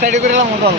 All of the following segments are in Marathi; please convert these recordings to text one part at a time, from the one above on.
সাইডে করে এলাম বল।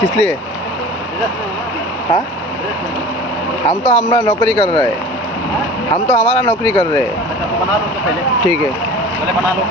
किस लिए? हाँ, हम तो हमारा नौकरी कर रहे हैं, हम तो हमारा नौकरी कर रहे हैं। बना लो तो पहले। ठीक है, पहले बना लो।